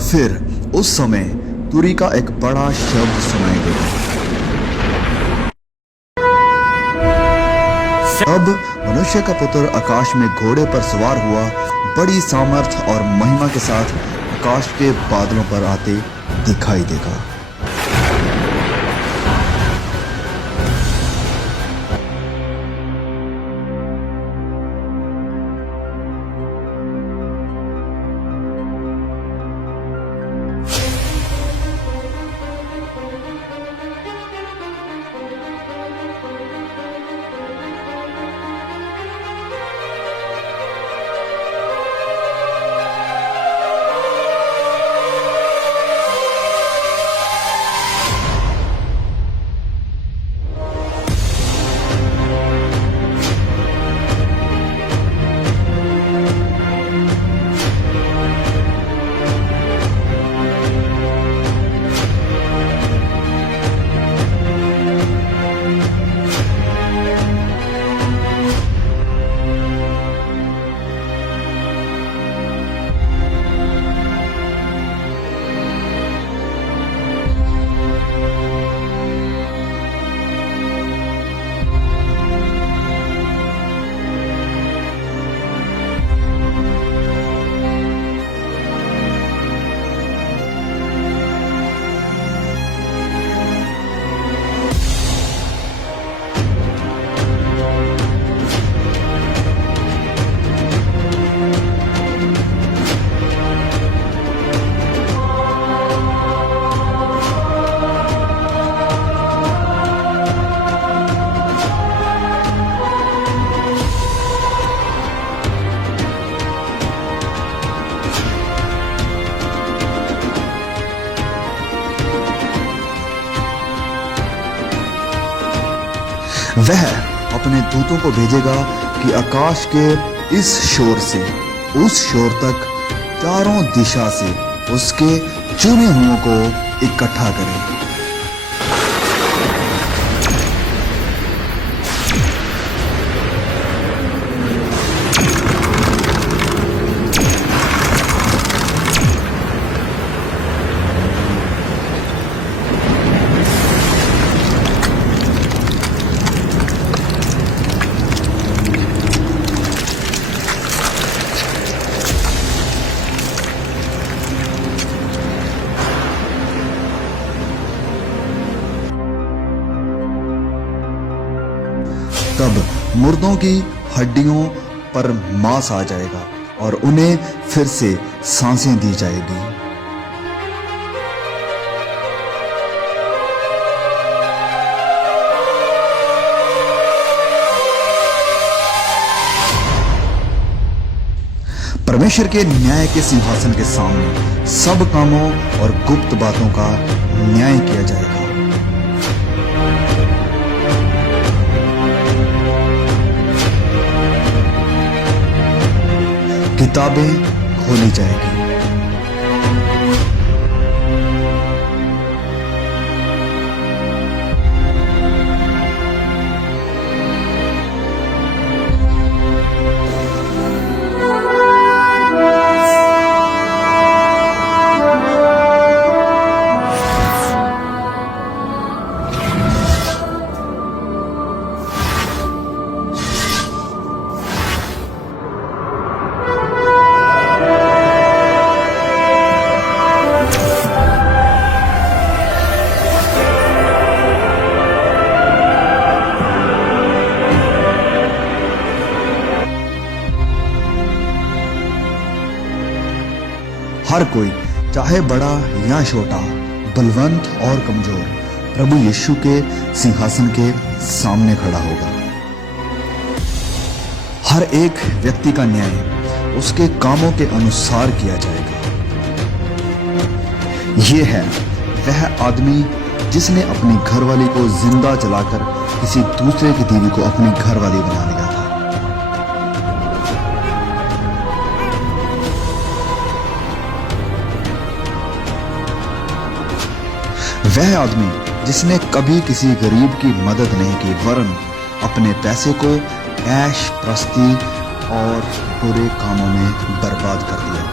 और फिर उस समय तुरी का एक बड़ा शब्द सुनाई देगा। अब मनुष्य का पुत्र आकाश में घोड़े पर सवार हुआ बड़ी सामर्थ और महिमा के साथ आकाश के बादलों पर आते दिखाई देगा। वह अपने दूतों को भेजेगा कि आकाश के इस शोर से उस शोर तक चारों दिशा से उसके चुने हुओं को इकट्ठा करें। तब मुर्दों की हड्डियों पर मांस आ जाएगा और उन्हें फिर से सांसें दी जाएगी। परमेश्वर के न्याय के सिंहासन के सामने सब कामों और गुप्त बातों का न्याय किया जाएगा। किताबें खोली जाएगी। हर कोई, चाहे बड़ा या छोटा, बलवंत और कमजोर, प्रभु यीशु के सिंहासन के सामने खड़ा होगा। हर एक व्यक्ति का न्याय उसके कामों के अनुसार किया जाएगा। ये है वह आदमी जिसने अपनी घरवाली को जिंदा जलाकर किसी दूसरे की बीवी को अपनी घरवाली बना लिया था। वह आदमी जिसने कभी किसी गरीब की मदद नहीं की, वरन अपने पैसे को ऐश प्रस्ती और बुरे कामों में बर्बाद कर दिया।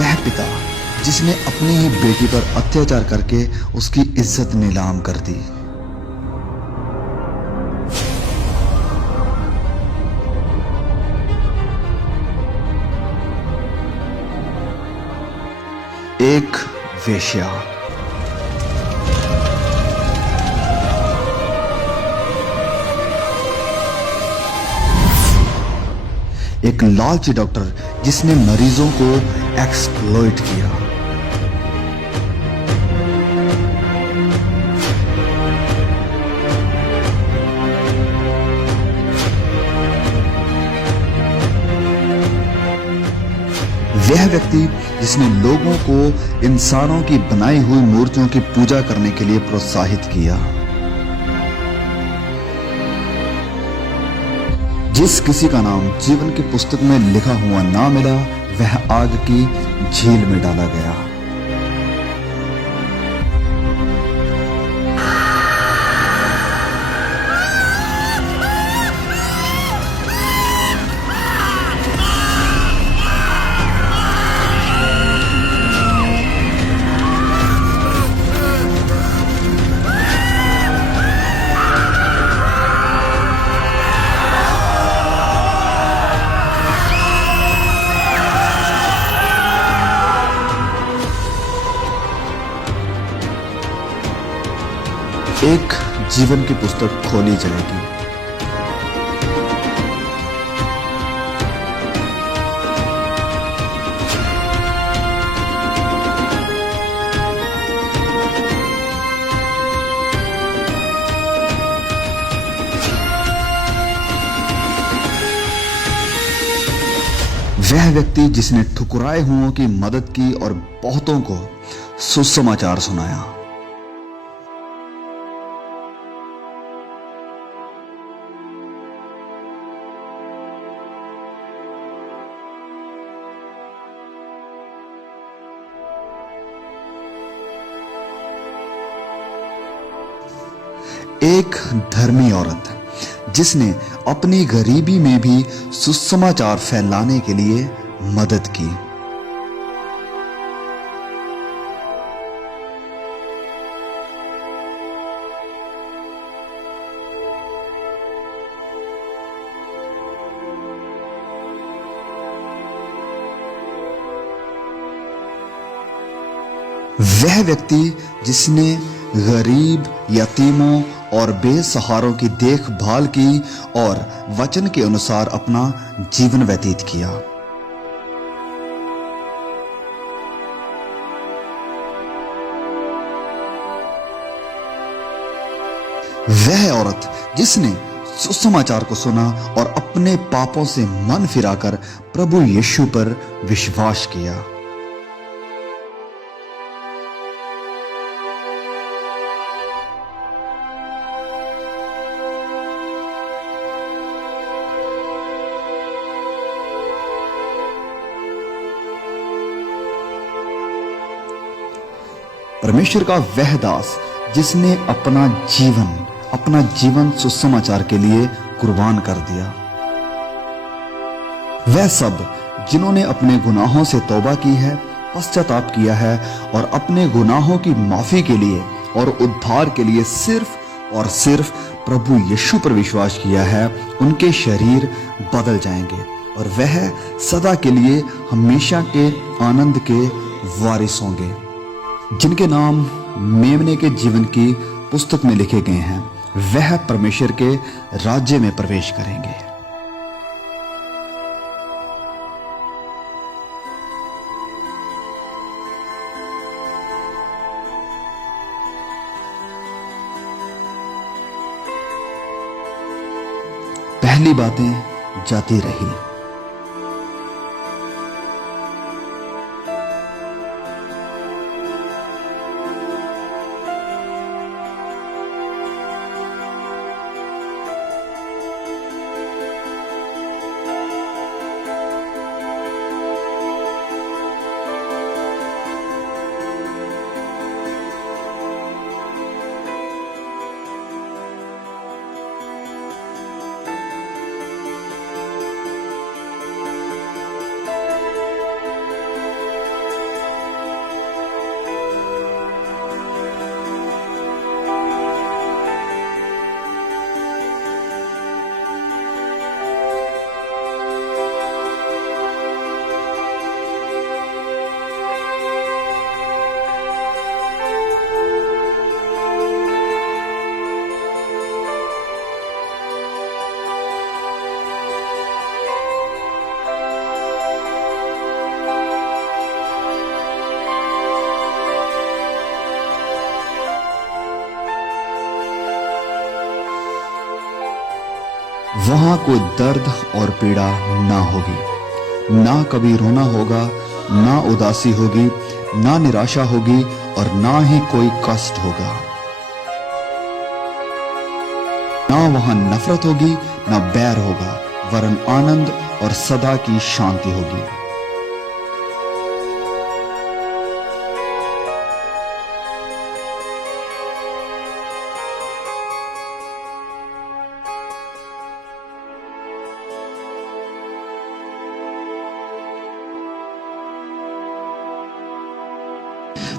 वह पिता जिसने अपनी ही बेटी पर अत्याचार करके उसकी इज्जत नीलाम कर दी। एक वेश्या। एक लालची डॉक्टर जिसने मरीजों को एक्सप्लॉइट किया। वह व्यक्ति जिसने लोगों को इंसानों की बनाई हुई मूर्तियों की पूजा करने के लिए प्रोत्साहित किया। जिस किसी का नाम जीवन की पुस्तक में लिखा हुआ ना मिला, वह आग की झील में डाला गया। एक जीवन की पुस्तक खोली जाएगी। वह व्यक्ति जिसने ठुकराए हुओं की मदद की और बहुतों को सुसमाचार सुनाया। एक धर्मी औरत जिसने अपनी गरीबी में भी सुसमाचार फैलाने के लिए मदद की। वह व्यक्ति जिसने गरीब, यतीमों और बेसहारों की देखभाल की और वचन के अनुसार अपना जीवन व्यतीत किया। वह औरत जिसने सुसमाचार को सुना और अपने पापों से मन फिराकर प्रभु यीशु पर विश्वास किया। परमेश्वर का वह दास जिसने अपना जीवन सुसमाचार के लिए कुर्बान कर दिया। वह सब जिन्होंने अपने गुनाहों से तौबा की है, पश्चाताप किया है और अपने गुनाहों की माफी के लिए और उद्धार के लिए सिर्फ और सिर्फ प्रभु यीशु पर विश्वास किया है, उनके शरीर बदल जाएंगे और वह सदा के लिए हमेशा के आनंद के वारिस होंगे, जिनके नाम मेमने के जीवन की पुस्तक में लिखे गए हैं। वह परमेश्वर के राज्य में प्रवेश करेंगे। पहली बातें जाती रही। वहां कोई दर्द और पीड़ा ना होगी, ना कभी रोना होगा, ना उदासी होगी, ना निराशा होगी और ना ही कोई कष्ट होगा। ना वहां नफरत होगी, ना बैर होगा, वरन आनंद और सदा की शांति होगी।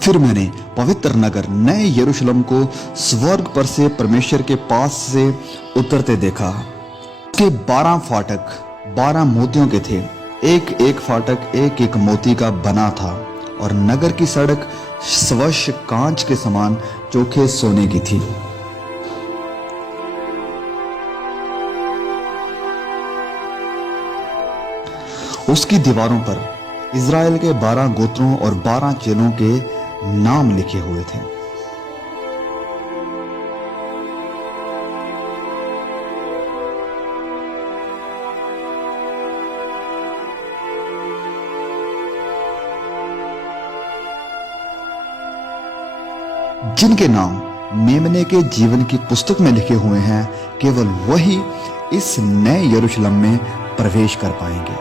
फिर मैंने पवित्र नगर नए यरूशलेम को स्वर्ग पर से परमेश्वर के पास से उतरते देखा। उसके 12 फाटक 12 मोतियों के थे, एक एक फाटक एक एक मोती का बना था और नगर की सड़क स्वच्छ कांच के समान चोखे सोने की थी। उसकी दीवारों पर इज़राइल के 12 गोत्रों और 12 चेलों के नाम लिखे हुए थे। जिनके नाम मेमने के जीवन की पुस्तक में लिखे हुए हैं, केवल वही इस नए यरूशलेम में प्रवेश कर पाएंगे।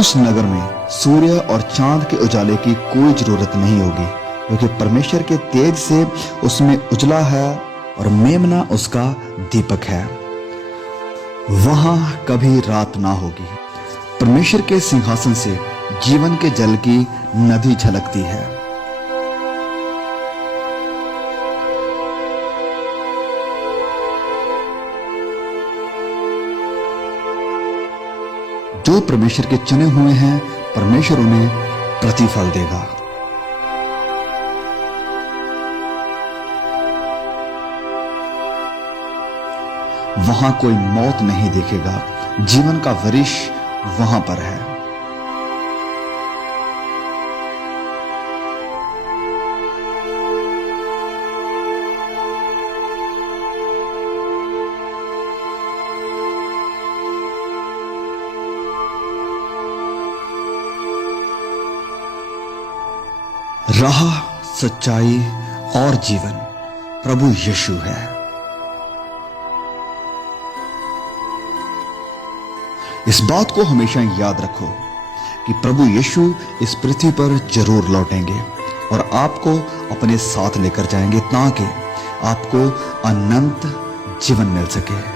उस नगर में सूर्य और चांद के उजाले की कोई जरूरत नहीं होगी, क्योंकि परमेश्वर के तेज से उसमें उजला है और मेमना उसका दीपक है। वहां कभी रात ना होगी। परमेश्वर के सिंहासन से जीवन के जल की नदी झलकती है। जो परमेश्वर के चुने हुए हैं, परमेश्वर उन्हें प्रतिफल देगा। वहां कोई मौत नहीं देखेगा, जीवन का वृक्ष वहां पर है। राह, सच्चाई और जीवन प्रभु यीशु है। इस बात को हमेशा याद रखो कि प्रभु यीशु इस पृथ्वी पर जरूर लौटेंगे और आपको अपने साथ लेकर जाएंगे ताकि आपको अनंत जीवन मिल सके।